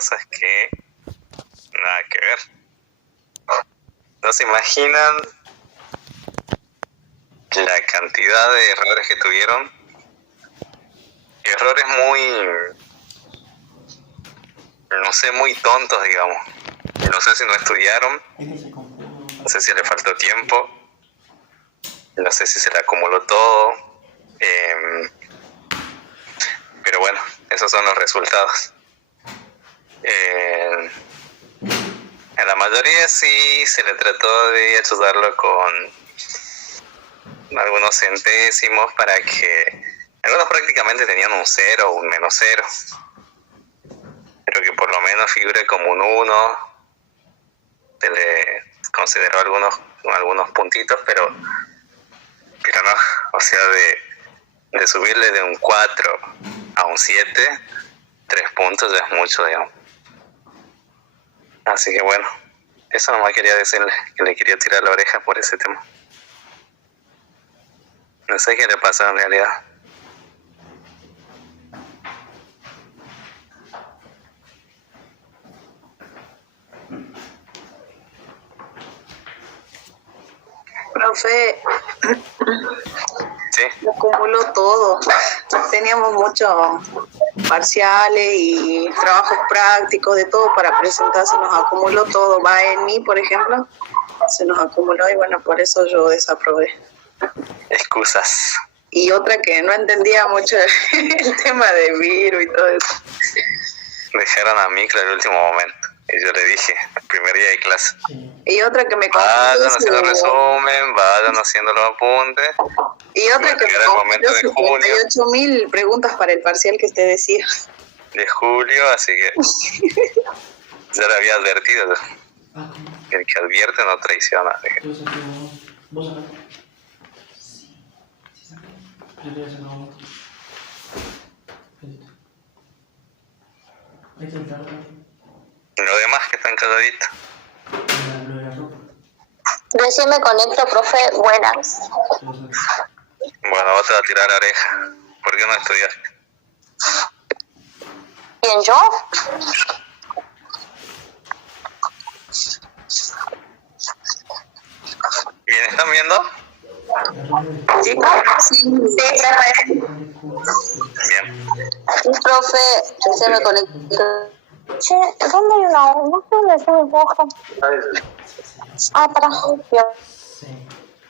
cosas que nada que ver. ¿No se imaginan la cantidad de errores que tuvieron? Errores muy tontos, digamos. No sé si no estudiaron, no sé si le faltó tiempo, no sé si se le acumuló todo, pero bueno, esos son los resultados. A la mayoría sí se le trató de ayudarlo con algunos centésimos para que algunos prácticamente tenían un 0 o un -0, pero que por lo menos figure como un 1. Se le consideró algunos puntitos, pero no, o sea, de subirle de un 4 a un 7, 3 puntos ya es mucho, digamos. Así que bueno, eso nomás quería decirle, que le quería tirar la oreja por ese tema. No sé qué le pasó en realidad. Profe, ¿Sí? me acumuló todo. Teníamos muchos parciales y trabajos prácticos, de todo para presentar, se nos acumuló todo. Va en mí, por ejemplo, se nos acumuló y bueno, por eso yo desaprobé. Excusas. Y otra que no entendía mucho el tema de virus y todo eso. Dejaron a Micla el último momento. Y yo le dije, el primer día de clase, Y otra que me vayan haciendo resumen, vayan haciendo los apuntes. Y otra que me el momento de julio, 58.000 preguntas para el parcial que usted decía. De julio, así que ya le había advertido. El que advierte no traiciona. Los demás que están calladitos. Recién me conecto, profe. Buenas. Bueno, vas a tirar la oreja. ¿Por qué no estudiaste? ¿Quién, yo? ¿Bien están viendo? Sí, profe. Bien. Sí, profe. Recién me conecto. Che, ¿dónde hay una hoja? No sé dónde está mi hoja. Ah, para.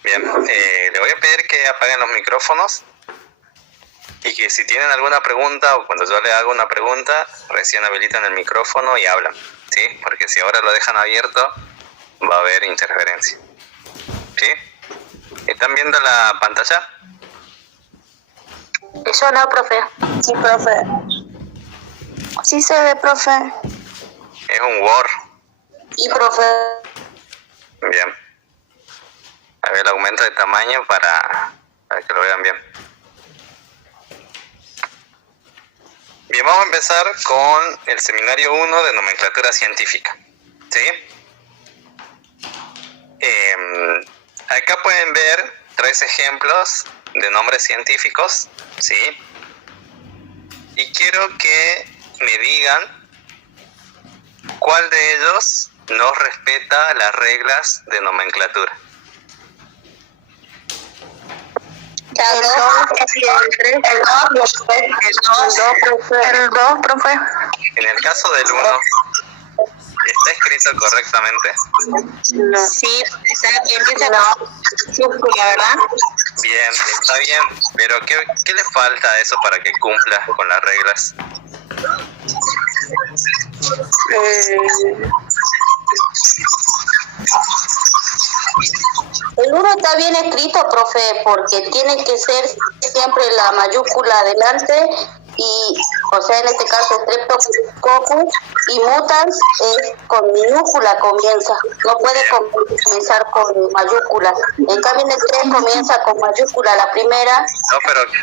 Bien, le voy a pedir que apaguen los micrófonos y que si tienen alguna pregunta o cuando yo le haga una pregunta, recién habilitan el micrófono y hablan, ¿sí? Porque si ahora lo dejan abierto, va a haber interferencia, ¿sí? ¿Están viendo la pantalla? Yo no, profe. Sí, profe. Sí se ve, profe. Es un Word. Sí, profe. Bien. A ver, aumento de tamaño para que lo vean bien. Bien, vamos a empezar con el seminario 1 de nomenclatura científica, ¿sí? Acá pueden ver 3 ejemplos de nombres científicos, ¿sí? Y quiero que me digan cuál de ellos no respeta las reglas de nomenclatura. El 2, profe. En el caso del 1, ¿está escrito correctamente? No. Sí, empieza con mayúscula, ¿verdad? Bien, está bien, pero ¿qué le falta a eso para que cumpla con las reglas? El 1 está bien escrito, profe, porque tiene que ser siempre la mayúscula adelante y, o sea, en este caso, Streptococcus y mutans con minúscula comienza, no puede comenzar con mayúscula. En cambio, en el 3 comienza con mayúscula la primera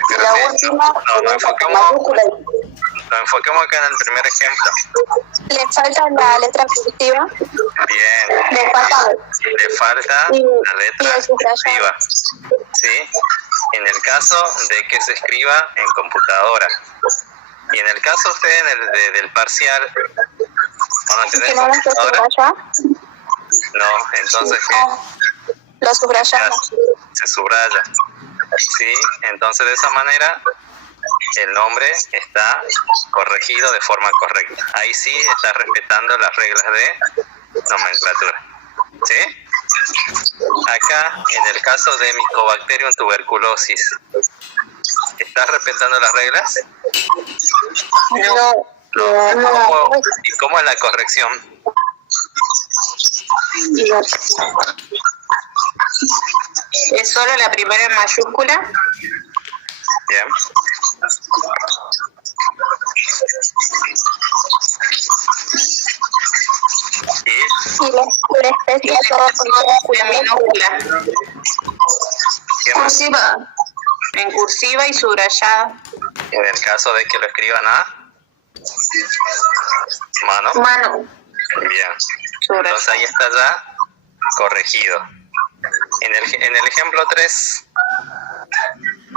y la última comienza con mayúscula. Nos enfocamos acá en el primer ejemplo. ¿Le falta la letra cursiva? Bien. Le falta la letra cursiva. ¿Sí? En el caso de que se escriba en computadora. Y en el caso usted del parcial, ¿Van a tener ¿Que no las ahora? subraya? No, entonces ¿qué? Lo subrayamos. Se subraya. Sí, entonces de esa manera el nombre está corregido de forma correcta. Ahí sí está respetando las reglas de nomenclatura. ¿Sí? Acá, en el caso de Mycobacterium tuberculosis, ¿estás respetando las reglas? No. ¿Y cómo es la corrección? ¿Es solo la primera en mayúscula? Bien. Y la especie todo con En minúscula. ¿Qué más? Cursiva. En cursiva y subrayada. En el caso de que lo escriban a mano. Mano. Bien. Entonces ahí está ya corregido. En el ejemplo 3,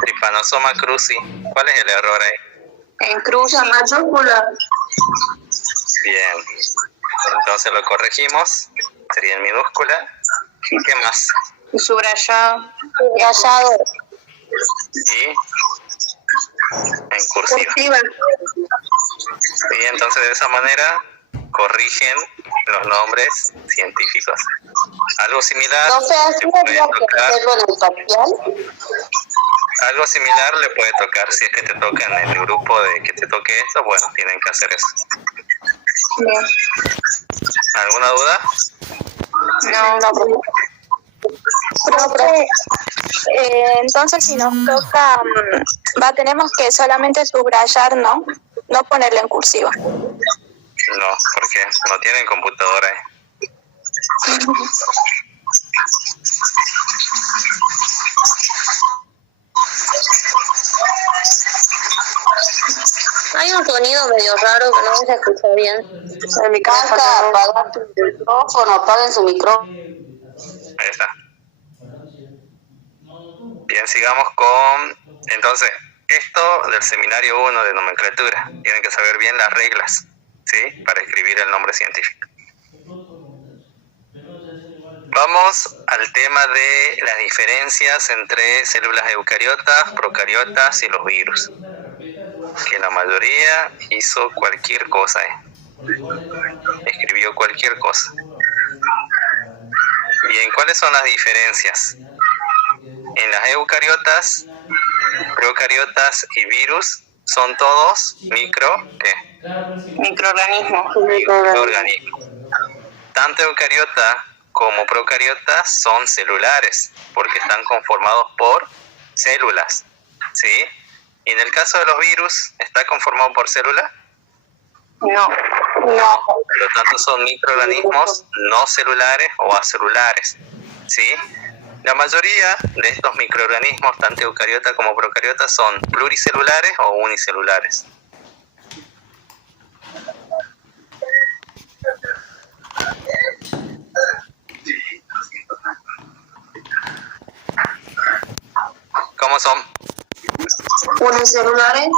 Trypanosoma cruzi, ¿cuál es el error ahí? En cruz y mayúscula. Bien. Entonces lo corregimos, sería en minúscula. ¿Qué más? Subrayado. Subrayado. Y en cursiva. Cursiva. Y entonces de esa manera corrigen los nombres científicos. Algo similar No sé, así le puede habría que tocar, hacerlo en el parcial. algo similar le puede tocar si es que te toca en el grupo de que te toque esto, bueno, tienen que hacer eso. Bien. ¿Alguna duda? No. Profe, entonces si nos toca, tenemos que solamente subrayar, ¿no? No ponerle en cursiva. No, porque no tienen computadora. Hay un sonido medio raro que no se escucha bien. El micrófono. Apagar tu micrófono, apaguen su micrófono. Ahí está. Bien, sigamos con... Entonces, esto del seminario 1 de nomenclatura. Tienen que saber bien las reglas, ¿sí? Para escribir el nombre científico. Vamos al tema de las diferencias entre células eucariotas, procariotas y los virus. Que la mayoría hizo cualquier cosa, escribió cualquier cosa. Bien, ¿cuáles son las diferencias? En las eucariotas, procariotas y virus son todos Microorganismos. microorganismos. Tanto eucariota como procariota son celulares, porque están conformados por células, ¿sí? Y en el caso de los virus, ¿está conformado por células? No. Por lo tanto, son microorganismos no celulares o acelulares, ¿sí? La mayoría de estos microorganismos, tanto eucariota como procariota, son pluricelulares o unicelulares. ¿Cómo son? Unicelulares.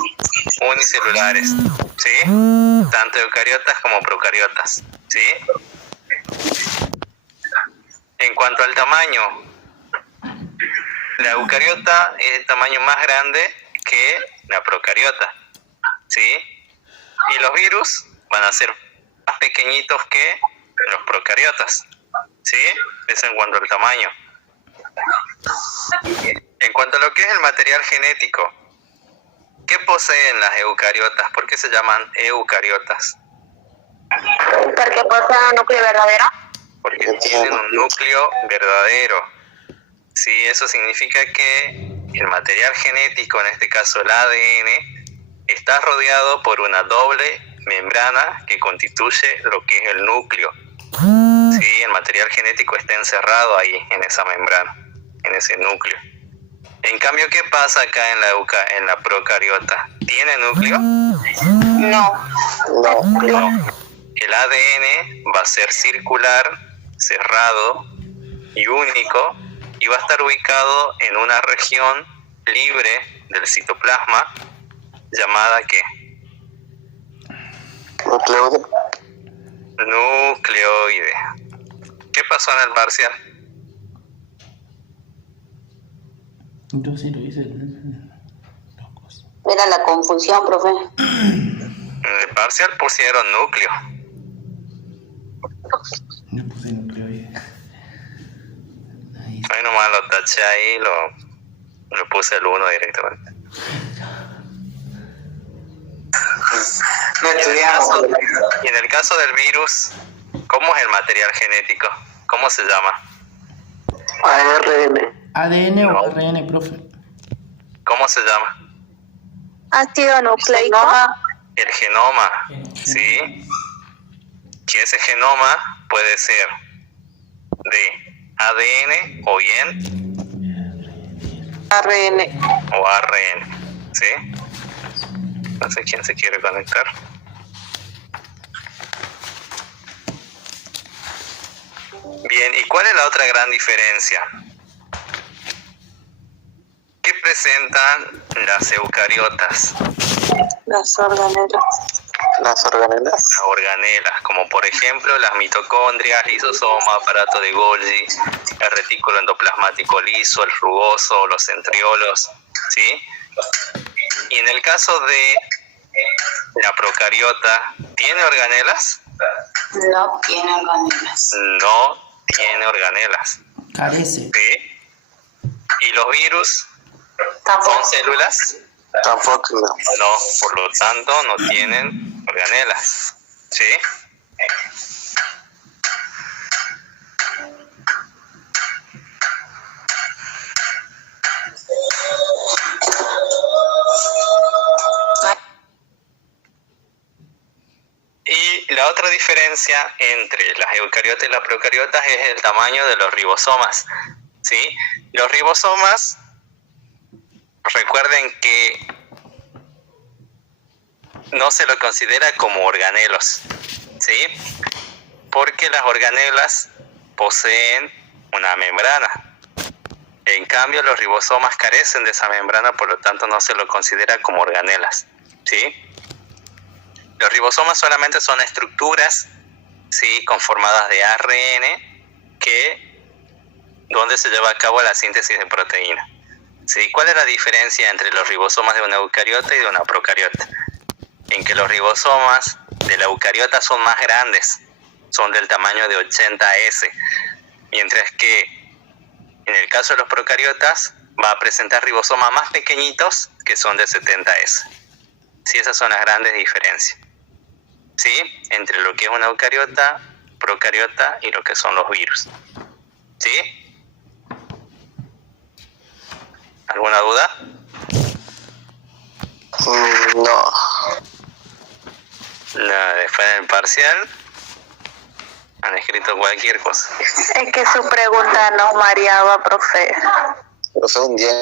Unicelulares, ¿sí? Tanto eucariotas como procariotas, ¿sí? En cuanto al tamaño, la eucariota es el tamaño más grande que la procariota, ¿sí? Y los virus van a ser más pequeñitos que los procariotas, ¿sí? Eso en cuanto al tamaño. En cuanto a lo que es el material genético, ¿qué poseen las eucariotas? ¿Por qué se llaman eucariotas? Porque posee un núcleo verdadero. Porque tienen un núcleo verdadero. Sí, eso significa que el material genético, en este caso el ADN, está rodeado por una doble membrana que constituye lo que es el núcleo. Sí, el material genético está encerrado ahí, en esa membrana, en ese núcleo. En cambio, ¿qué pasa acá en la procariota? ¿Tiene núcleo? No. No. El ADN va a ser circular, cerrado y único, y va a estar ubicado en una región libre del citoplasma llamada ¿qué? nucleoide. ¿Qué pasó en el parcial? Entonces lo hice. Era la confusión, profe. En el parcial pusieron núcleo. No puse nucleoide. Ahí. Ahí nomás lo taché ahí, lo puse el 1 directamente. No estudiamos. Y en el caso del virus, ¿cómo es el material genético? ¿Cómo se llama? ARN. ADN No. o ARN, profe. ¿Cómo se llama? Ácido nucleico. El genoma, ¿sí? Que ese genoma puede ser de ADN o bien ARN. o ARN, ¿sí? No sé quién se quiere conectar. Bien, ¿y cuál es la otra gran diferencia? ¿Qué presentan las eucariotas? Las organelas. Las organelas. Las organelas, como por ejemplo las mitocondrias, lisosoma, aparato de Golgi, el retículo endoplasmático liso, el rugoso, los centriolos, ¿sí? Y en el caso de la procariota, ¿tiene organelas? No tiene organelas. No tiene organelas, Carece. ¿sí? ¿Y los virus son células? Tampoco, no. No, por lo tanto no tienen organelas, ¿sí? Y la otra diferencia entre las eucariotas y las procariotas es el tamaño de los ribosomas, ¿sí? Los ribosomas, recuerden que no se lo considera como organelos, ¿sí? Porque las organelas poseen una membrana. En cambio, los ribosomas carecen de esa membrana, por lo tanto no se lo considera como organelas, ¿sí? Los ribosomas solamente son estructuras, ¿sí?, conformadas de ARN donde se lleva a cabo la síntesis de proteína, ¿sí? ¿Cuál es la diferencia entre los ribosomas de una eucariota y de una procariota? En que los ribosomas de la eucariota son más grandes, son del tamaño de 80S, mientras que en el caso de los procariotas va a presentar ribosomas más pequeñitos que son de 70S. Sí, esas son las grandes diferencias, ¿sí?, entre lo que es una eucariota, procariota y lo que son los virus, ¿sí? ¿Alguna duda? No. Después del parcial han escrito cualquier cosa. Es que su pregunta nos mareaba, profe. Profe, un día.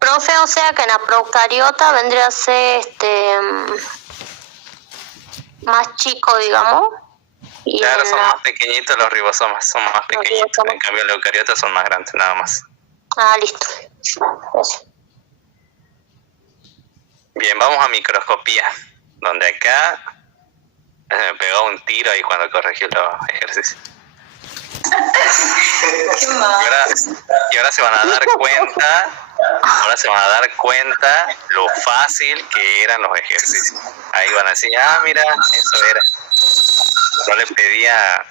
Profe, o sea que en la procariota vendría a ser más chico, digamos. Y Claro, en son la- más pequeñitos los ribosomas, son más pequeñitos. ribosomas. En cambio, los eucariotas son más grandes, nada más. Ah, listo. Eso. Bien, vamos a microscopía, donde acá me pegó un tiro ahí cuando corregí los ejercicios. Y ahora se van a dar cuenta, lo fácil que eran los ejercicios. Ahí van a decir, mira, eso era. No le pedía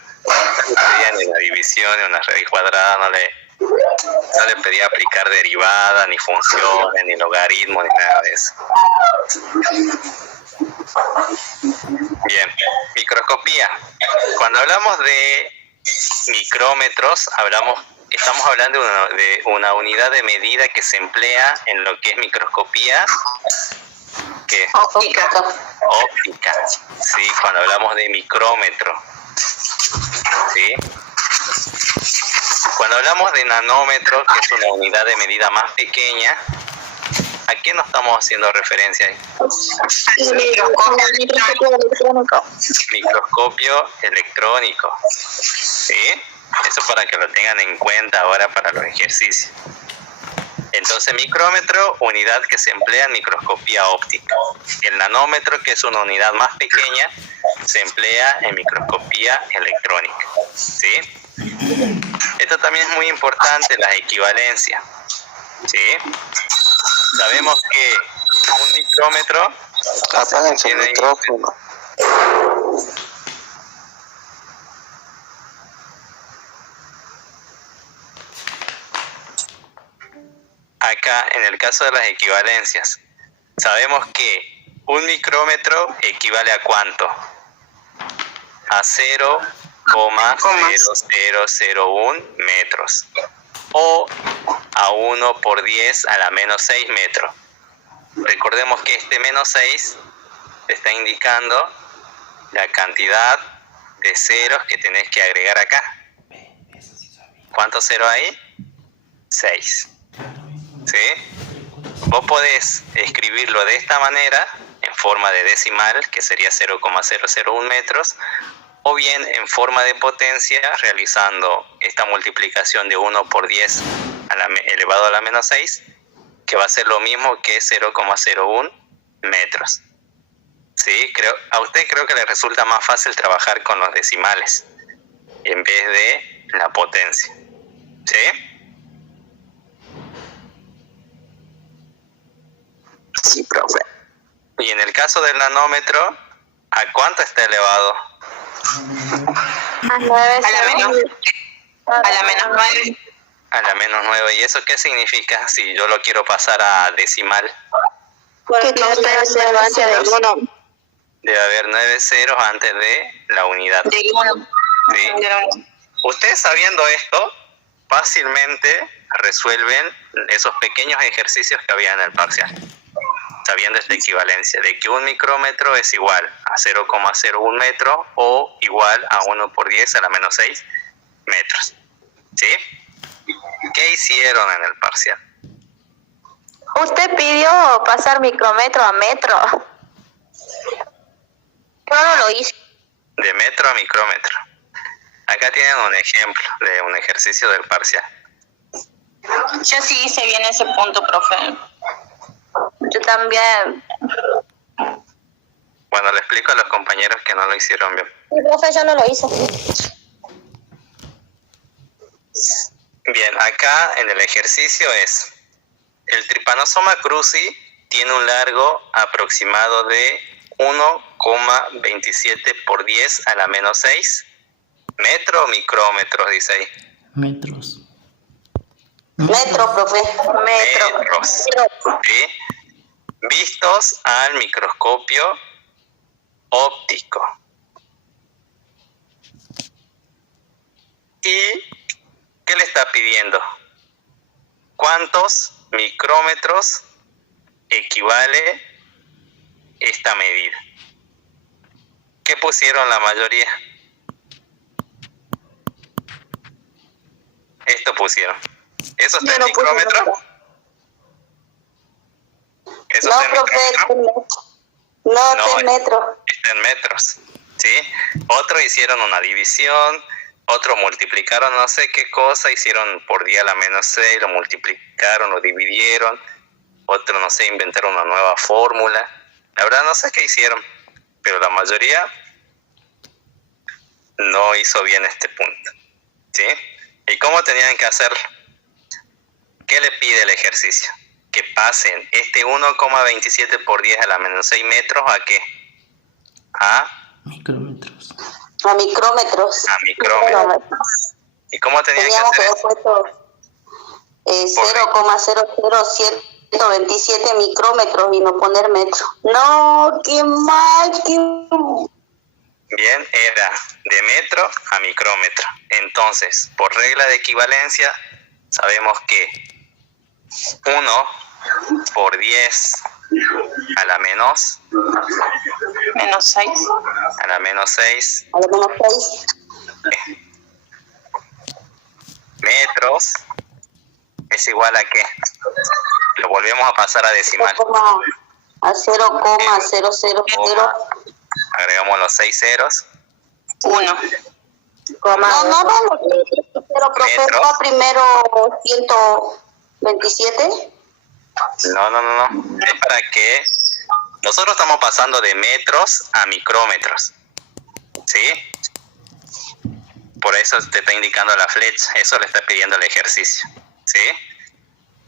ni la división ni una raíz cuadrada, no le pedía aplicar derivadas, ni funciones, ni logaritmos, ni nada de eso. Bien, microscopía. Cuando hablamos de micrómetros, estamos hablando de una unidad de medida que se emplea en lo que es microscopía, que Óptica. óptica, ¿sí? Cuando hablamos de micrómetro, ¿sí? Cuando hablamos de nanómetro, que es una unidad de medida más pequeña, ¿a qué nos estamos haciendo referencia ahí? Microscopio electrónico. Microscopio electrónico, ¿sí? Eso para que lo tengan en cuenta ahora para los ejercicios. Entonces micrómetro, unidad que se emplea en microscopía óptica. El nanómetro, que es una unidad más pequeña, se emplea en microscopía electrónica. ¿Sí? Esto también es muy importante, las equivalencias. ¿Sí? Sabemos que un micrómetro Apaguen su tiene... micrófono. Acá, en el caso de las equivalencias, sabemos que un micrómetro equivale a ¿cuánto? A 0,0001 metros o a 1 por 10 a la menos 6 metros. Recordemos que este menos 6 te está indicando la cantidad de ceros que tenés que agregar acá. ¿Cuántos ceros hay? 6. ¿Sí? Vos podés escribirlo de esta manera, en forma de decimal, que sería 0,001 metros, o bien en forma de potencia, realizando esta multiplicación de 1 por 10 elevado a la menos 6, que va a ser lo mismo que 0,01 metros. ¿Sí? A usted creo que le resulta más fácil trabajar con los decimales en vez de la potencia. ¿Sí? Sí, profe. Y en el caso del nanómetro, ¿a cuánto está elevado? A 9 A la menos 9. A la menos 9. ¿Y eso qué significa si yo lo quiero pasar a decimal? Que tiene 9 ceros antes del 1. Debe haber 9 ceros antes de la unidad. Del 1. ¿Sí? Ustedes sabiendo esto, fácilmente resuelven esos pequeños ejercicios que había en el parcial. Sabiendo esta equivalencia de que un micrómetro es igual a 0,01 metro o igual a 1 por 10 a la menos 6 metros. ¿Sí? ¿Qué hicieron en el parcial? Usted pidió pasar micrómetro a metro. Yo no lo hice. De metro a micrómetro. Acá tienen un ejemplo de un ejercicio del parcial. Yo sí hice bien ese punto, profe. Yo también. Bueno, le explico a los compañeros que no lo hicieron bien. Mi profe, yo no lo hice. Bien, acá en el ejercicio es: el Trypanosoma cruzi tiene un largo aproximado de 1,27 por 10 a la menos 6 metro o micrómetros, dice ahí. Metros. Metro, profe. Metros. ¿Sí? Vistos al microscopio óptico. ¿Y qué le está pidiendo? ¿Cuántos micrómetros equivale esta medida? ¿Qué pusieron la mayoría? Esto pusieron. ¿Eso está en micrómetro? ¿Eso No, está en profe, micrómetro? no, No, en metro. está en metros. ¿Sí? Otro hicieron una división, otro multiplicaron no sé qué cosa, hicieron por 10 a la menos 6, lo multiplicaron, lo dividieron, otro no sé, inventaron una nueva fórmula. La verdad no sé qué hicieron, pero la mayoría no hizo bien este punto. ¿Sí? ¿Y cómo tenían que hacerlo? ¿Qué le pide el ejercicio? Que pasen este 1,27 por 10 a la menos 6 metros ¿a qué? A Micrómetros. A micrómetros. A micrómetros. ¿Y cómo tenían que Teníamos que hacer haber eso? puesto 0,00727 micrómetros y no poner metro. No, qué mal, qué... Bien, era de metro a micrómetro. Entonces, por regla de equivalencia, sabemos que 1 por 10 a la menos Menos 6. a la menos 6 A lo menos 6. metros es igual a ¿qué? Lo volvemos a pasar a decimal. A 0,000. Agregamos los 6 ceros. 1. No, pero profe, Metros. va primero 27. No. Es para que nosotros estamos pasando de metros a micrómetros. ¿Sí? Por eso te está indicando la flecha. Eso le está pidiendo el ejercicio. ¿Sí?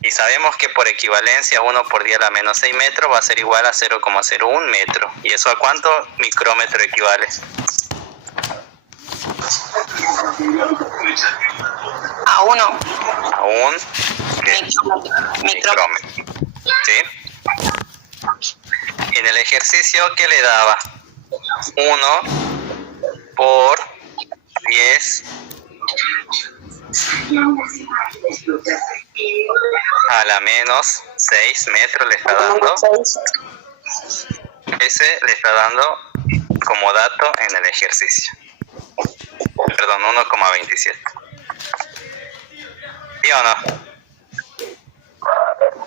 Y sabemos que por equivalencia 1 por 10 a la menos 6 metros va a ser igual a 0,01 metro. ¿Y eso a cuánto micrómetro equivale? A 1. A un Micrómetro. ¿Sí? En el ejercicio, ¿qué le daba? 1 por 10 a la menos 6 metros le está dando. Ese le está dando como dato en el ejercicio. Perdón, 1,27. ¿Sí o no?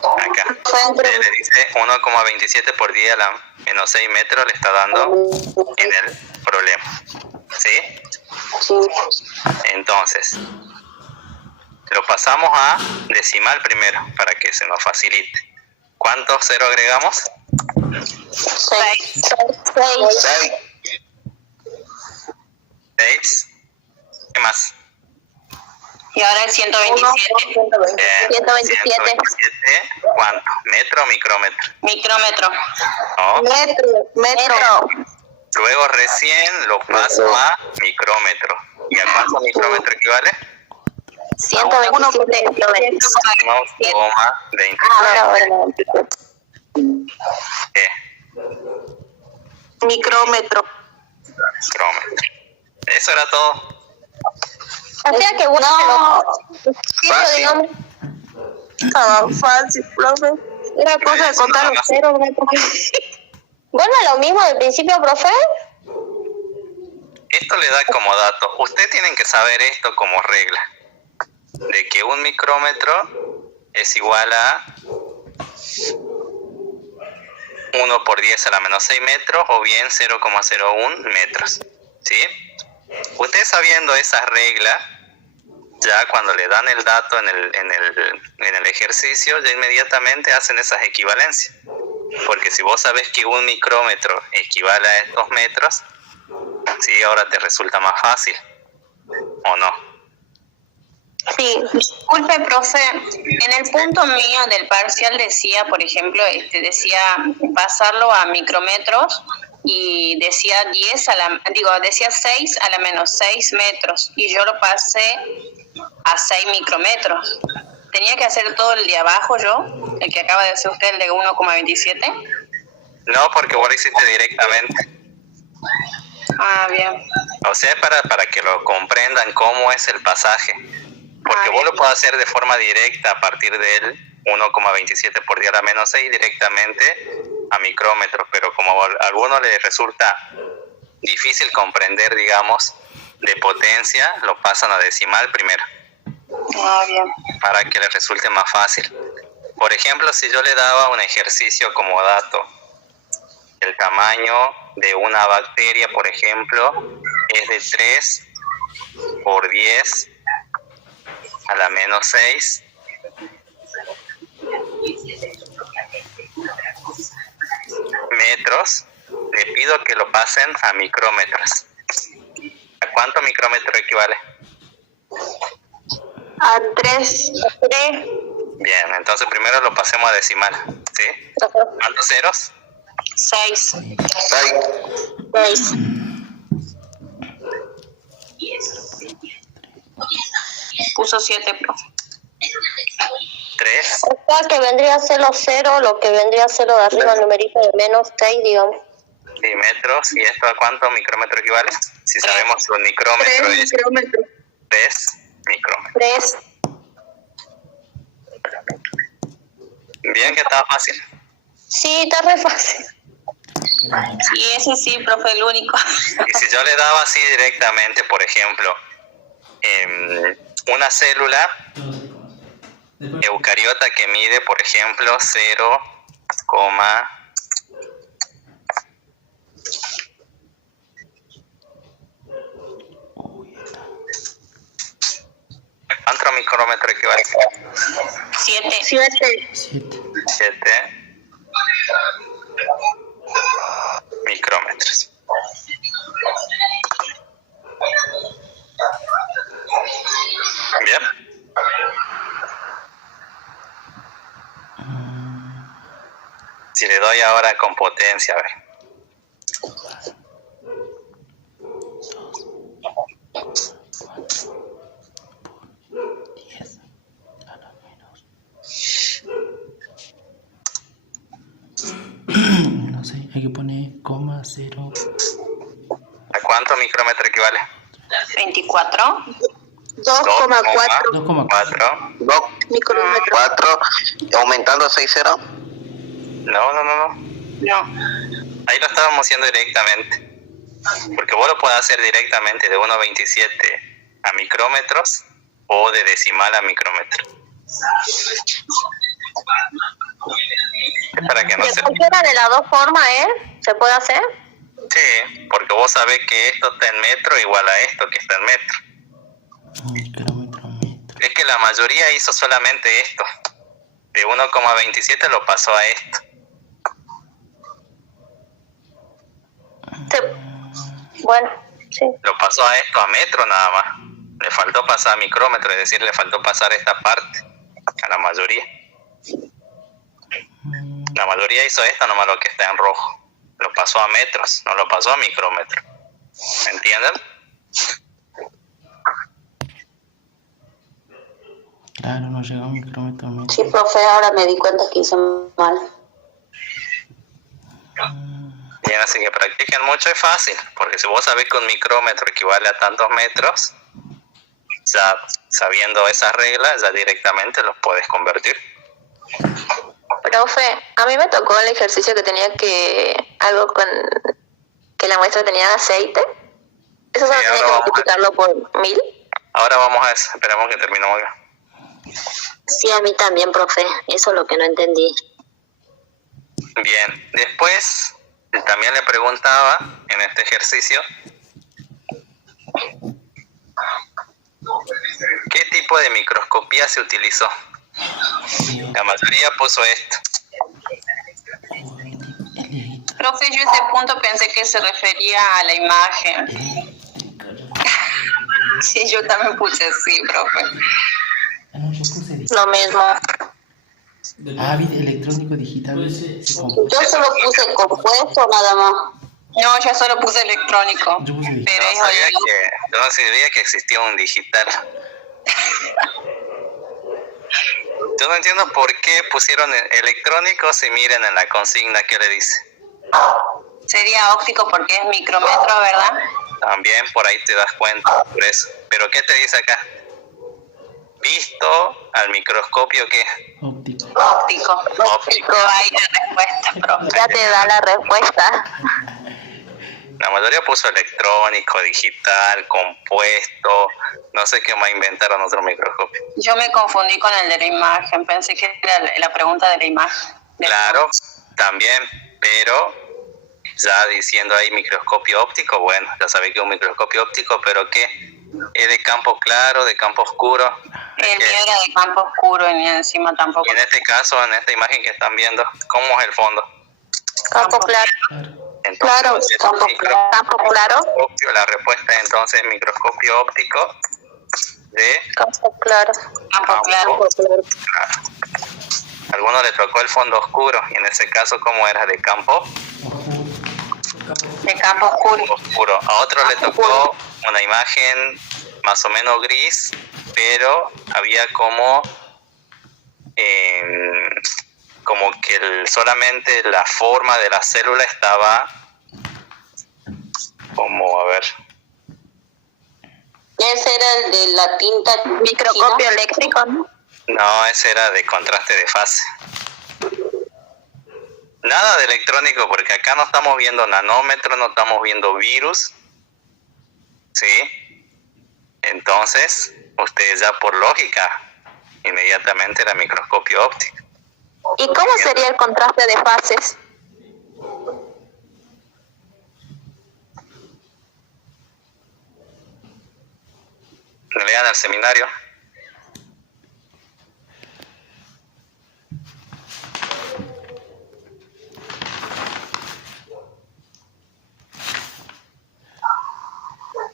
Acá. Usted le dice 1,27 por 10 a la menos 6 metros le está dando en el problema. ¿Sí? Sí. Entonces, lo pasamos a decimal primero para que se nos facilite. ¿Cuántos cero agregamos? 6. 6. ¿Qué más? Y ahora el 127. 127. ¿Cuánto? ¿Metro o micrómetro? Micrómetro. ¿No? Metro. Luego recién lo paso a micrómetro. ¿Y a cuánto micrómetro equivale? 127 kilómetros. 1,20. ¿Qué? Micrómetro. Micrómetro. Eso era todo. O sea que uno Fácil. digamos, Estaba fácil, profe. Era cosa de contar los ceros, ¿verdad, profe? bueno, lo mismo del principio, profe. Esto le da como dato. Ustedes tienen que saber esto como regla. De que un micrómetro es igual a 1 por 10 a la menos 6 metros o bien 0,01 metros. ¿Sí? Ustedes sabiendo esa regla, ya cuando le dan el dato en el ejercicio, ya inmediatamente hacen esas equivalencias. Porque si vos sabés que un micrómetro equivale a estos metros, sí, ahora te resulta más fácil. ¿O no? Sí, disculpe, profe. En el punto mío del parcial decía, por ejemplo, decía pasarlo a micrómetros y decía 6 a la menos 6 metros y yo lo pasé a 6 micrómetros. ¿Tenía que hacer todo el de abajo yo? ¿El que acaba de hacer usted, el de 1,27? No, porque vos lo hiciste directamente. Ah, bien. O sea, para que lo comprendan cómo es el pasaje. Porque vos lo podés hacer de forma directa a partir del 1,27 por 10 a la menos 6 directamente a micrómetros, pero como a algunos les resulta difícil comprender, digamos, de potencia, lo pasan a decimal primero. Ah, bien. Para que les resulte más fácil. Por ejemplo, si yo le daba un ejercicio como dato, el tamaño de una bacteria, por ejemplo, es de 3 por 10 a la menos 6 metros, le pido que lo pasen a micrómetros. ¿A cuánto micrómetro equivale? A 3. Bien, entonces primero lo pasemos a decimal, ¿sí? ¿Cuántos ceros? 6. 6. Puso 7, profe. 3. O sea que vendría a ser los ceros, lo que vendría a ser lo de arriba, el numerito de menos 6, digamos. Sí, metros. ¿Y esto a cuánto micrómetro equivale? Si sabemos que un micrómetro 3 es micrómetros. 3 micrómetros. 3. Bien, que estaba fácil. Sí, está re fácil. Sí, ese sí, profe, el único. Y si yo le daba así directamente, por ejemplo, una célula eucariota que mide, por ejemplo, 0, ¿cuánto micrómetro equivale? 7. 7. 7. 7 micrómetros. Bien. Si le doy ahora con potencia, a ver. 10 a lo menos. No sé, hay que poner coma 0. ¿A cuánto micrómetro equivale? 24. 2,4 2,4. micrómetros. 4, aumentando 6,0. No. No. Ahí lo estábamos haciendo directamente. Porque vos lo podés hacer directamente de 1,27 a micrómetros o de decimal a micrómetro. Es para que no De se... cualquiera de las dos formas, ¿se puede hacer? Sí, porque vos sabés que esto está en metro igual a esto que está en metro. Micrómetro, metro. Es que la mayoría hizo solamente esto. De 1,27 lo pasó a esto. Bueno, sí. Lo pasó a esto, a metro nada más. Le faltó pasar a micrómetro, es decir, le faltó pasar esta parte. A la mayoría. La mayoría hizo esto nomás lo que está en rojo. Lo pasó a metros, no lo pasó a micrómetro. ¿Entienden? Claro, no llegó a micrómetro, metro. Sí, profe, ahora me di cuenta que hice mal. Bien, así que practiquen mucho, es fácil. Porque si vos sabés que un micrómetro equivale a tantos metros, ya sabiendo esas reglas, ya directamente los puedes convertir. Profe, a mí me tocó el ejercicio que tenía algo con que la muestra tenía aceite. Eso solo Sí, tenía ahora que vamos multiplicarlo por 1000. Ahora vamos a eso, esperemos que terminemos acá. Sí, a mí también, profe. Eso es lo que no entendí. Bien, después también le preguntaba en este ejercicio ¿qué tipo de microscopía se utilizó? La mayoría puso esto. Profe, yo ese punto pensé que se refería a la imagen. Sí, yo también puse sí, profe. Ah, no, yo puse Lo mismo. Bit electrónico digital. Yo solo puse compuesto nada más. No, yo solo puse electrónico. Yo puse Pero Yo no sabía que existía un digital. Yo no entiendo por qué pusieron electrónico si miren en la consigna que le dice. sería óptico porque es micrómetro, ¿verdad? También por ahí te das cuenta, por eso. Pero ¿qué te dice acá? Visto al microscopio, ¿qué? óptico. Óptico. Óptico. Ahí la respuesta, profe. Ya te da la respuesta. La mayoría puso electrónico, digital, compuesto, no sé qué más inventaron otro microscopio. Yo me confundí con el de la imagen, pensé que era la pregunta de la imagen. Claro, también, pero ya diciendo ahí microscopio óptico, bueno, ya sabéis que es un microscopio óptico, pero ¿qué? ¿Es de campo claro, de campo oscuro? El mío era de campo oscuro y encima tampoco. Y en este caso, en esta imagen que están viendo, ¿cómo es el fondo? Campo claro. Entonces, Claro, es campo claro. microscopio, la respuesta es entonces microscopio óptico de Campo claro. Campo claro. claro. A alguno le tocó el fondo oscuro y en ese caso, ¿cómo era? De campo De campo oscuro. oscuro. A otro le tocó una imagen más o menos gris, pero había como que solamente la forma de la célula estaba como, a ver, Ese era el de la tinta. Microscopio eléctrico, ¿no? no, ese era de contraste de fase. Nada de electrónico, porque acá no estamos viendo nanómetros, no estamos viendo virus, ¿sí? Entonces, ustedes ya por lógica, inmediatamente era microscopio óptico. ¿Y cómo sería el contraste de fases? Lean el seminario.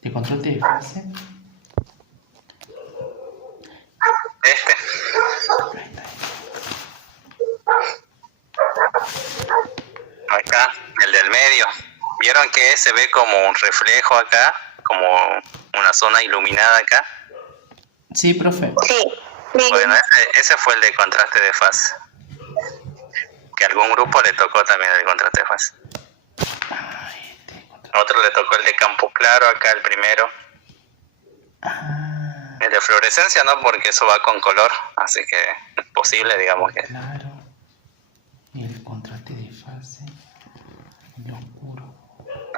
¿De contraste de fase? Este. Acá, el del medio. ¿Vieron que se ve como un reflejo acá? Como una zona iluminada acá. Sí, profe. Sí. Sí. Bueno, ese fue el de contraste de fase. Que a algún grupo le tocó también el contraste de fase. Otro le tocó el de campo claro, acá el primero. El de fluorescencia no, porque eso va con color, así que es posible, digamos que... Claro. Y el contraste de fase. El oscuro.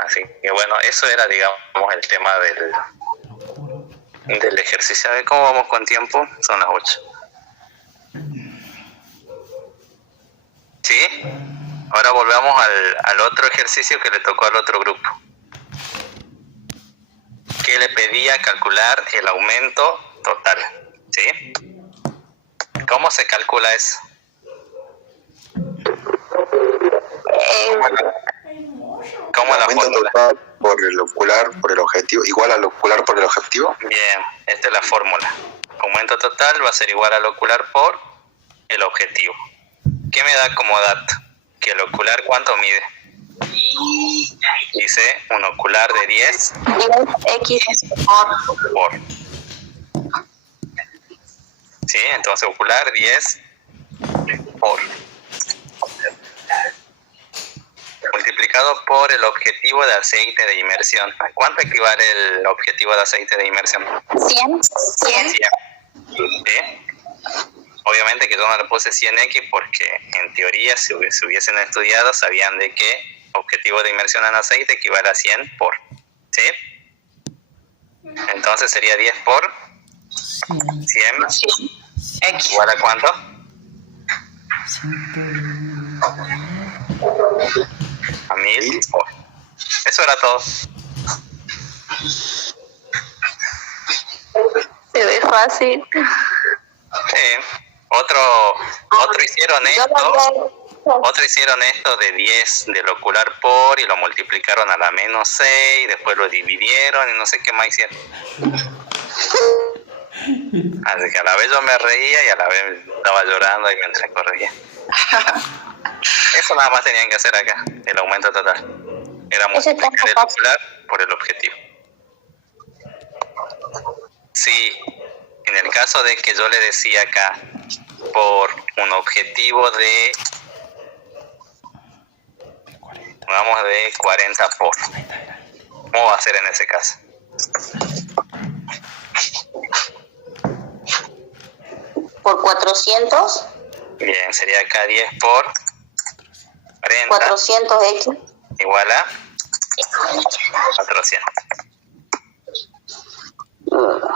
Así que bueno, eso era, digamos, el tema El oscuro. del ejercicio. A ver cómo vamos con tiempo. Son las 8. ¿Sí? Ahora volvamos al otro ejercicio que le tocó al otro grupo, que le pedía calcular el aumento total. ¿Sí? ¿Cómo se calcula eso? ¿Cómo la Aumento fórmula? total por el ocular por el objetivo, igual al ocular por el objetivo. Bien, esta es la fórmula. Aumento total va a ser igual al ocular por el objetivo. ¿Qué me da como dato? Que el ocular, ¿cuánto mide? Dice un ocular de 10 X por. ¿Sí? Entonces ocular 10 por. Multiplicado por el objetivo de aceite de inmersión. ¿A cuánto equivale el objetivo de aceite de inmersión? 100. 100. ¿Sí? Obviamente que yo no le puse 100x porque en teoría si hubiesen estudiado sabían de que objetivo de inmersión en aceite equivale a 100 por. ¿Sí? Entonces sería 10 por 100. ¿Igual a cuánto? 100. A 1000 por. Eso era todo. Se ve fácil. Sí. Otro hicieron esto de 10 del ocular por y lo multiplicaron a la menos 6, después lo dividieron y no sé qué más hicieron. Así que a la vez yo me reía y a la vez estaba llorando y mientras corría. Eso nada más tenían que hacer acá, el aumento total. Era multiplicar el ocular por el objetivo. Sí, en el caso de que yo le decía acá, por un objetivo de, vamos, de 40 por. ¿Cómo va a ser en ese caso? Por 400, Bien, sería acá 10 por 40 400x. igual a 400.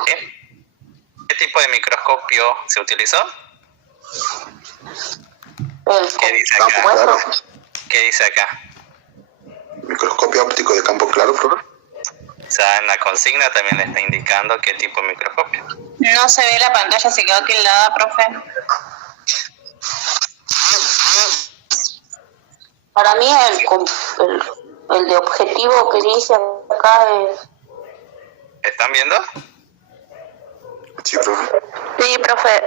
¿Sí? ¿Qué tipo de microscopio se utilizó? ¿Qué dice acá? Claro. ¿Qué dice acá? Microscopio óptico de campo claro, profe. O sea, en la consigna también le está indicando qué tipo de microscopio. No se ve la pantalla, se quedó tildada, profe. Para mí el de objetivo que dice acá es... ¿Están viendo? Sí, profe. Sí, profe.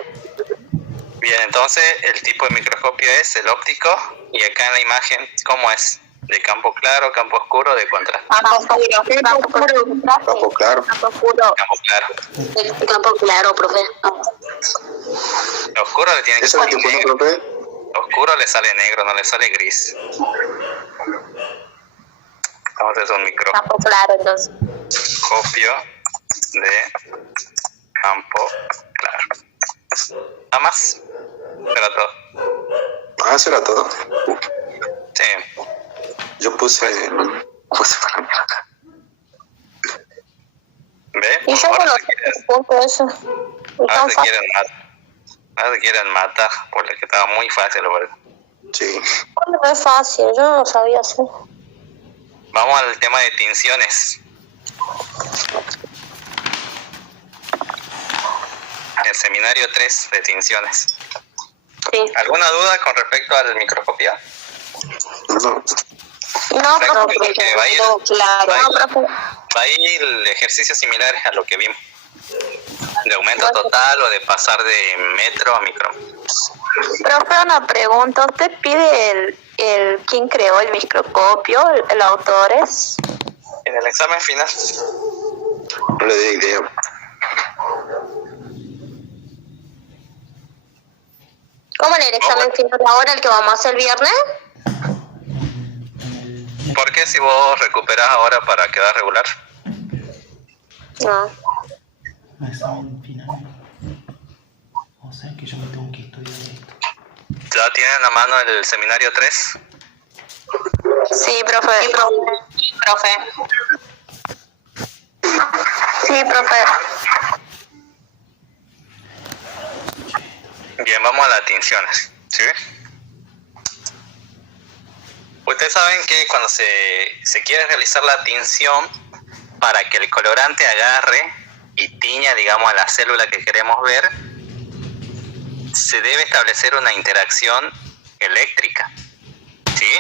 Bien, entonces el tipo de microscopio es el óptico y acá en la imagen, ¿cómo es? ¿De campo claro, campo oscuro, de contraste? Campo claro. Campo claro. Campo claro, profe. Lo oscuro le tiene que ¿Eso es el salir que pone, negro. profe? Lo oscuro le sale negro, no le sale gris. Entonces es un Campo claro, entonces. microscopio de campo claro. Nada más. Pero todo. Ah, eso era todo. Sí. Yo puse para la mierda. ¿Ve? Y yo Ahora no se quieren- punto eso. ahora se quieren matar. Ahora se quieren matar porque estaba muy fácil, ¿verdad? Sí. No es fácil, yo no lo sabía hacer. Vamos al tema de tinciones. El seminario 3 de tinciones. Sí. ¿Alguna duda con respecto al microscopio? No. No, Claro, profe, que va a ir- no, claro. va a ir- No, profe. Ahí el ejercicio similar a lo que vimos. De aumento total o de pasar de metro a micrómetro. Profe, una pregunta. ¿Usted pide quién creó el microscopio, el autores? En el examen final. No le dé idea. ¿Cómo en el examen final ahora, el que vamos a hacer el viernes? ¿Por qué si vos recuperás ahora para quedar regular? No. Examen final. O sea que yo me tengo que estudiar esto. ¿Ya tienen a mano el seminario 3? Sí, profe. Sí, profe. Sí, profe. Bien, vamos a las tinciones. ¿Sí? Ustedes saben que cuando se quiere realizar la tinción, para que el colorante agarre y tiña, digamos, a la célula que queremos ver, se debe establecer una interacción eléctrica. ¿Sí?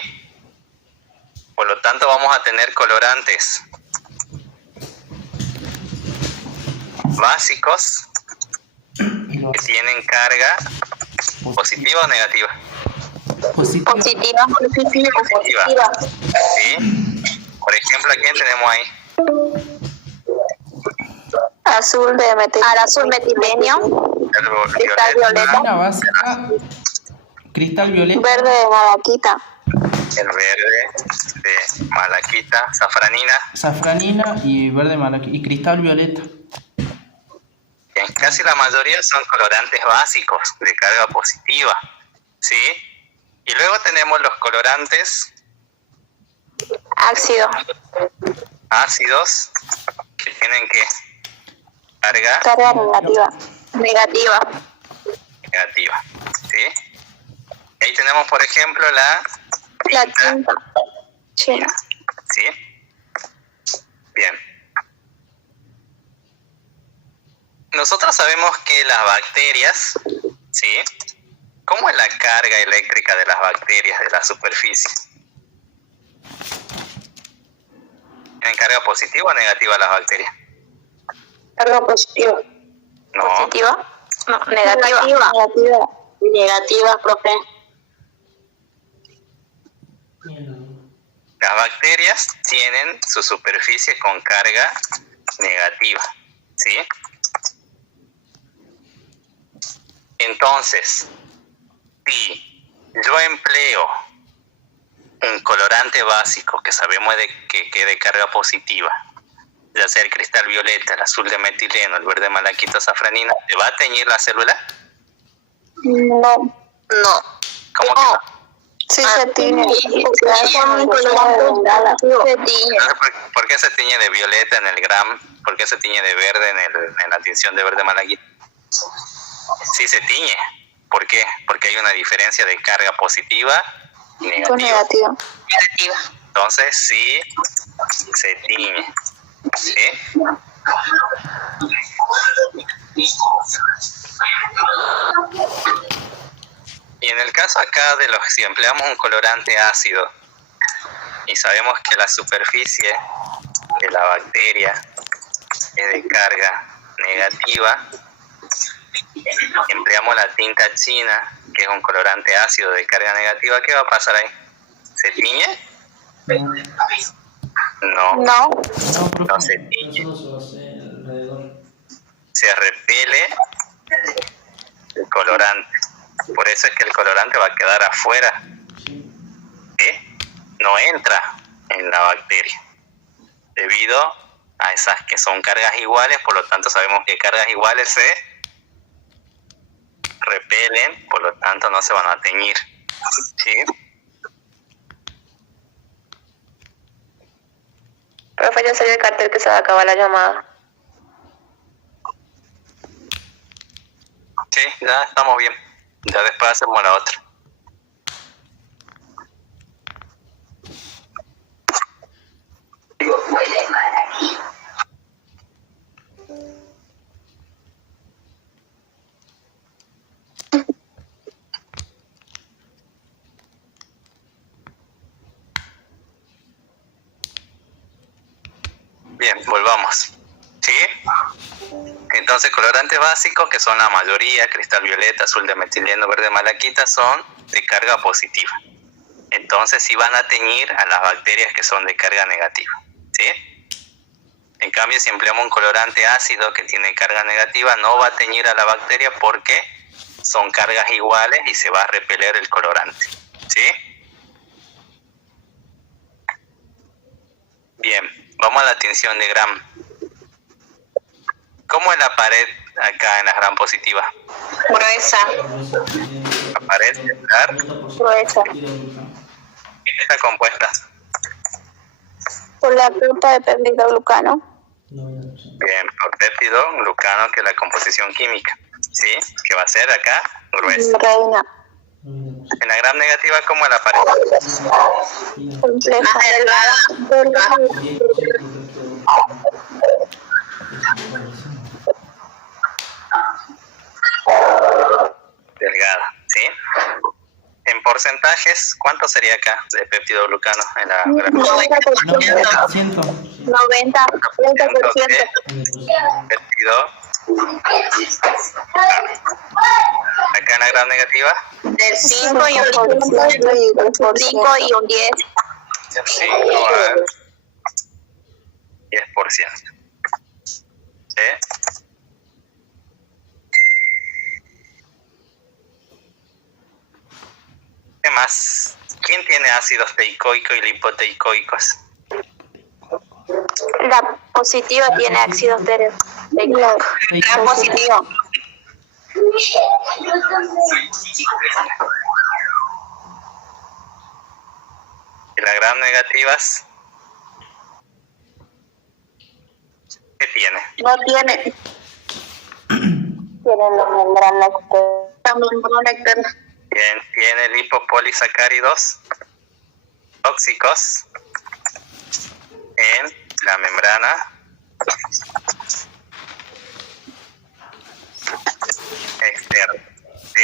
Por lo tanto, vamos a tener colorantes básicos que tienen carga positiva o negativa. Positiva. Positiva. Positiva. ¿Sí? Por ejemplo, ¿a quién tenemos ahí? Azul de Al azul metileno. El Cristal violeta, Una básica. Cristal violeta. verde de malaquita. el verde de malaquita, safranina. Safranina y verde malaquita. Y cristal violeta. Bien, casi la mayoría son colorantes básicos de carga positiva. ¿Sí? Y luego tenemos los colorantes Ácido. ácidos que tienen que carga Carga negativa. Negativa. negativa. ¿Sí? Ahí tenemos, por ejemplo, la La tinta. tinta. Sí. ¿Sí? Bien. Nosotros sabemos que las bacterias, ¿sí? ¿Cómo es la carga eléctrica de las bacterias de la superficie? ¿Tienen carga positiva o negativa las bacterias? Carga positiva. No. ¿Positiva? No, negativa. Negativa. Negativa, profe. Las bacterias tienen su superficie con carga negativa, ¿sí? Entonces, si yo empleo un colorante básico que sabemos que de carga positiva, ya sea el cristal violeta, el azul de metileno, el verde malaquita, safranina, ¿te va a teñir la célula? No. No. ¿Cómo que no? Sí se tiene. Se tiñe. Entonces, ¿por qué se tiñe de violeta en el gram? ¿Por qué se tiñe de verde en la tinción de verde malaquita? Sí se tiñe. ¿Por qué? Porque hay una diferencia de carga positiva y Con negativa. negativa. Negativa. Entonces sí se tiñe. ¿Sí? Y en el caso acá de si empleamos un colorante ácido y sabemos que la superficie de la bacteria es de carga negativa, empleamos la tinta china, que es un colorante ácido de carga negativa, ¿qué va a pasar ahí? ¿Se tiñe? No, No. no se tiñe. Se repele el colorante. Por eso es que el colorante va a quedar afuera. ¿Sí? No entra en la bacteria. Debido a esas que son cargas iguales, por lo tanto sabemos que cargas iguales se repelen, por lo tanto no se van a teñir. ¿Sí? Profe, ya salió el cartel que se va a acabar la llamada. Sí, ya estamos bien. Ya después hacemos la otra. Bien, volvamos. ¿Sí? Entonces, colorantes básicos, que son la mayoría, cristal violeta, azul de metileno, verde malaquita, son de carga positiva. Entonces, sí van a teñir a las bacterias que son de carga negativa. ¿Sí? En cambio, si empleamos un colorante ácido que tiene carga negativa, no va a teñir a la bacteria porque son cargas iguales y se va a repeler el colorante. ¿Sí? Bien, vamos a la tinción de Gram. ¿Cómo es la pared acá en la Gram positiva? Gruesa. La pared celular Gruesa. está compuesta. Por la fruta de peptidoglucano. Bien, por péptido, glucano, que es la composición química. ¿Sí? Que va a ser acá gruesa. Reina. En la Gram negativa, ¿cómo es la pared? Compleja. Más delgada. Delgada, ¿sí? En porcentajes, ¿cuánto sería acá de péptido glucano en la Gram? 90%. 90%. Péptido. Acá en la Gram negativa, Del 5 y un 5 y un 10. 5 a 10%. ¿Sí? ¿Qué más? ¿Quién tiene ácidos teicoicos y lipoteicoicos? La positiva tiene ácidos de Gran positivo. ¿Y las Gram negativas? ¿Qué tiene? No tiene. Tiene la membrana externa. La membrana externa. Bien, tiene lipopolisacáridos tóxicos en la membrana externa. ¿Sí?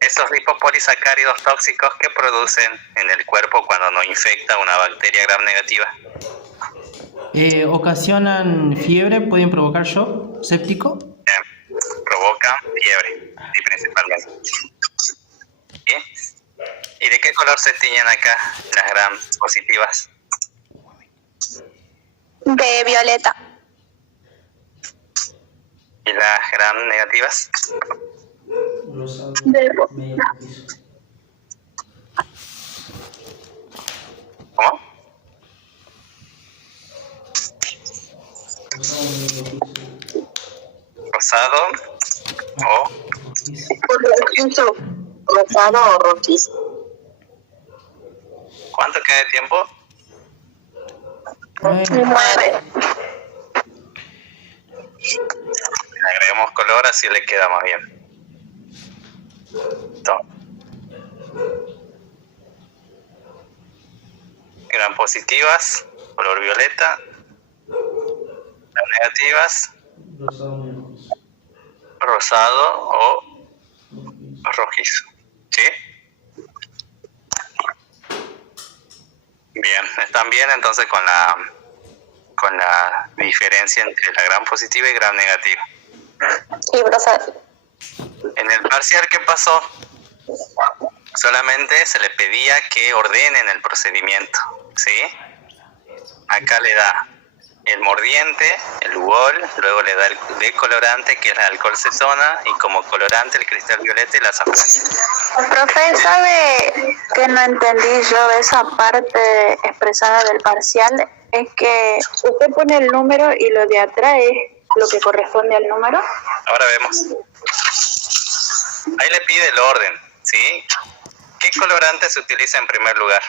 Esos lipopolisacáridos tóxicos que producen en el cuerpo cuando nos infecta una bacteria Gram negativa. ¿Ocasionan fiebre? ¿Pueden provocar shock séptico? Provocan fiebre, sí, principalmente. ¿Sí? ¿Y de qué color se tiñen acá las Gram positivas? de violeta. ¿Y las Gram negativas? De rosa. ¿Cómo? Rosado o Rojizo. Rosado o rojizo. ¿cuánto queda de tiempo? 9. Le agregamos color, así le queda más bien. Gram positivas, color violeta. Las negativas, rosado o rojizo. ¿Sí? Bien, están bien entonces con la diferencia entre la Gram positiva y Gram negativa. Y rosado. En el parcial, ¿qué pasó? Solamente se le pedía que ordenen el procedimiento, ¿sí? Acá le da el mordiente, el Lugol, luego le da el decolorante, que es el alcohol cetona, y como colorante el cristal violeta y la azafrán. Profe, ¿sabe que no entendí yo de esa parte expresada del parcial? Es que usted pone el número y lo de atrás es lo que corresponde al número. Ahora vemos. Ahí le pide el orden, ¿sí? ¿Qué colorante se utiliza en primer lugar?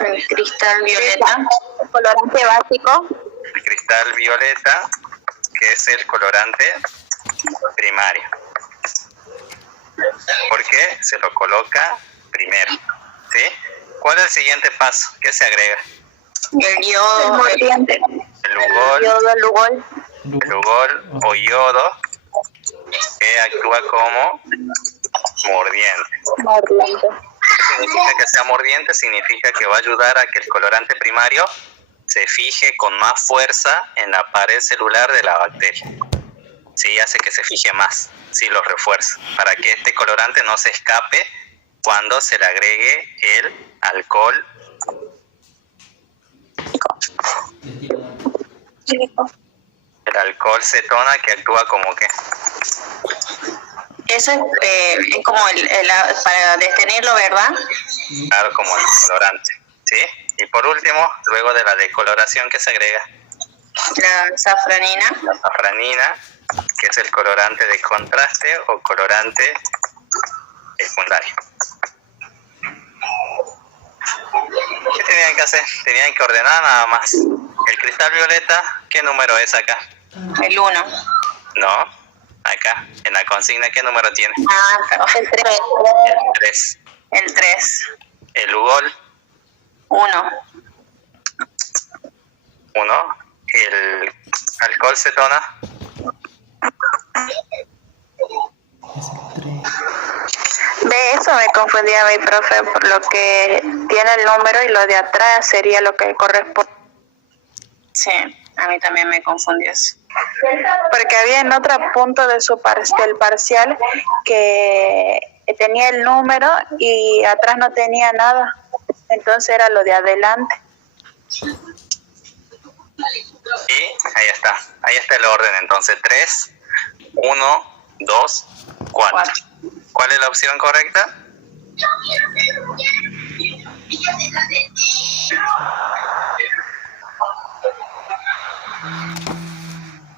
El cristal violeta. Colorante básico. El cristal violeta, que es el colorante primario. Porque se lo coloca primero, ¿sí? ¿Cuál es el siguiente paso? ¿Qué se agrega? El yodo. El mordiente. El Lugol, El Lugol. el Lugol o yodo, que actúa como mordiente. Mordiente. ¿Qué significa que sea mordiente? Significa que va a ayudar a que el colorante primario se fije con más fuerza en la pared celular de la bacteria. Sí, hace que se fije más, sí, lo refuerza, para que este colorante no se escape cuando se le agregue el alcohol. El alcohol cetona, que actúa como que... Eso es como para detenerlo, ¿verdad? Claro, como el colorante, ¿sí? Y por último, luego de la decoloración, que se agrega La safranina. la safranina, que es el colorante de contraste o colorante secundario. ¿Qué tenían que hacer? Tenían que ordenar nada más. El cristal violeta, ¿qué número es acá? El 1. No, acá, en la consigna, ¿qué número tiene? Ah, perdón. El 3. El 3. El 3. El ugol, 1. 1. El alcohol cetona, Es el 3. De eso me confundía mi profe, por lo que tiene el número y lo de atrás sería lo que corresponde. Sí, a mí también me confundió eso. Porque había en otro punto de del parcial que tenía el número y atrás no tenía nada. Entonces era lo de adelante. y ahí está el orden. Entonces 3, 1, 2, 4. ¿Cuál es la opción correcta?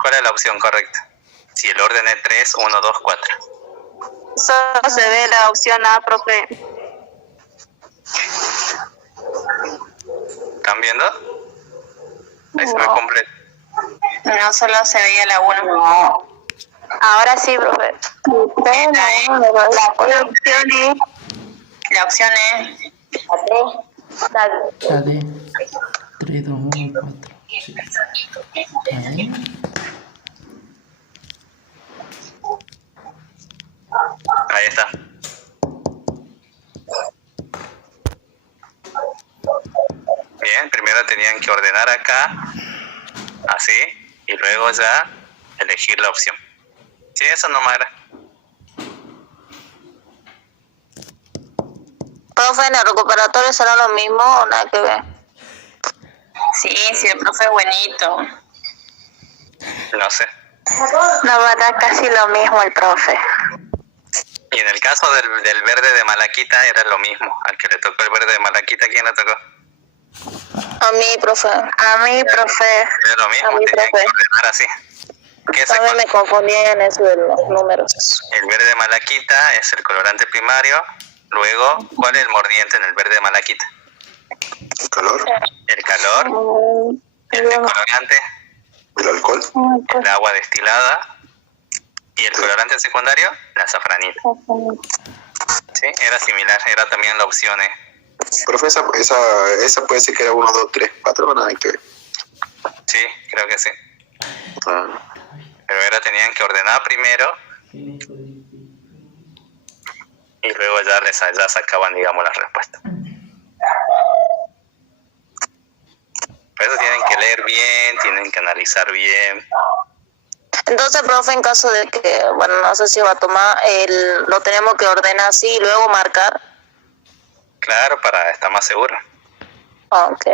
¿Cuál es la opción correcta? Si el orden es 3, 1, 2, 4. Solo se ve la opción A, profe. ¿Están viendo? Ahí se ve completo. No, solo se veía la 1. Ahora sí, profe. La opción es La D. 3, 2, 1, 4. Sí. Ahí. Ahí está. Bien, primero tenían que ordenar acá, así, y luego ya elegir la opción. Sí, eso nomás era. Profe, ¿en el recuperatorio será lo mismo o nada que ver? sí, el profe es buenito. No sé. La verdad, casi lo mismo el profe. Y en el caso del verde de malaquita era lo mismo. Al que le tocó el verde de malaquita, ¿quién le tocó? A mí, profe. A mí, profe. Era lo mismo, A mí, tenían que profe. ordenar así. ¿Qué se También me confundí en eso de los números. El verde de malaquita es el colorante primario. Luego, ¿cuál es el mordiente en el verde de malaquita? El calor, El calor, el decolorante, el alcohol. el agua destilada y el colorante secundario, la safranina. Sí, era similar, era también la opción E. Profe, esa puede ser que era 1, 2, 3, 4, nada que ver. Sí, creo que sí. Ah, Pero era tenían que ordenar primero y luego ya sacaban, digamos, las respuestas. Por eso tienen que leer bien, tienen que analizar bien. Entonces, profe, en caso de que, bueno, no sé si va a tomar, lo tenemos que ordenar así y luego marcar. Claro, para estar más seguro. Ok.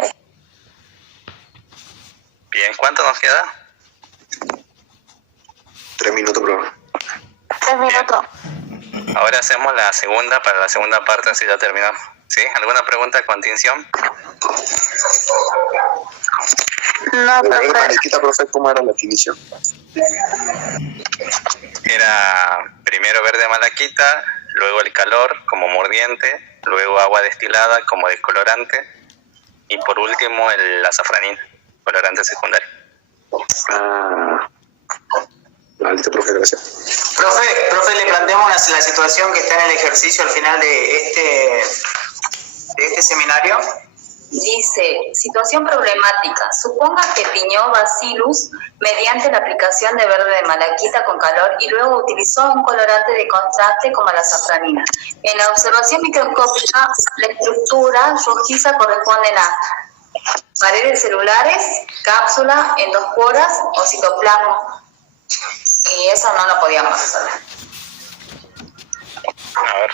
Bien, ¿cuánto nos queda? 3 minutos, profe. 3 minutos. Ahora hacemos la segunda, para la segunda parte, así ya terminamos. ¿Sí? ¿Alguna pregunta con tinción? No, El verde profe. mariquita, profe, ¿cómo era la definición? Era primero verde malaquita, luego el calor como mordiente, luego agua destilada como decolorante y por último la safranina, colorante secundario. Ah, listo, profe, gracias. Profe, le planteamos la situación que está en el ejercicio al final de este seminario. Dice, situación problemática. Suponga que tiñó bacillus mediante la aplicación de verde de malaquita con calor y luego utilizó un colorante de contraste como la safranina. En la observación microscópica, la estructura rojiza corresponde a paredes celulares, cápsula, endosporas o citoplasma. Y eso no lo podíamos resolver. A ver.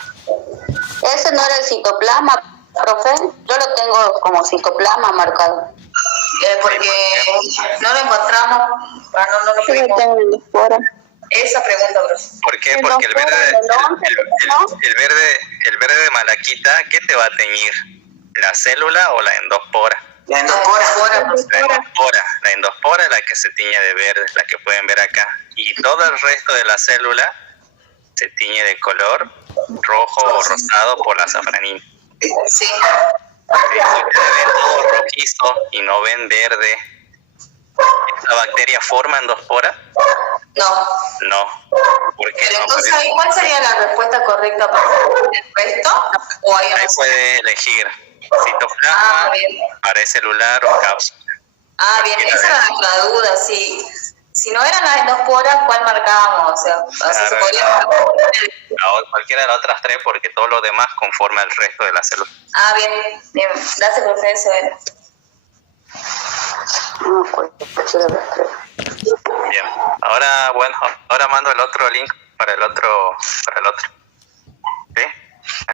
Ese no era el citoplasma, profe. Yo lo tengo como citoplasma marcado. Porque no lo encontramos, no lo Yo lo pudimos. tengo en espora. Esa pregunta, profe. ¿Por qué? Porque el verde de malaquita, ¿qué te va a teñir? ¿La célula o la endospora? La endospora. La endospora es la que se tiñe de verde, la que pueden ver acá. Y todo el resto de la célula se tiñe de color rojo o rosado por la safranina. Sí. Si ustedes ven todo rojizo y no ven verde, ¿esa bacteria forma endospora? No. No. ¿Por qué Pero no? entonces, ahí, ¿cuál sería la respuesta correcta para el resto? ¿O hay Ahí otra? puede elegir citoplasma, bien. pared celular o cápsula. Bien, esa era nuestra duda, sí. Si no eran las endosporas, ¿cuál marcábamos? O sea, así se podía... Cualquiera de las otras tres, porque todo lo demás conforma el resto de la célula. Bien. Gracias, profe. Eso era. Bien. Ahora mando el otro link para el otro.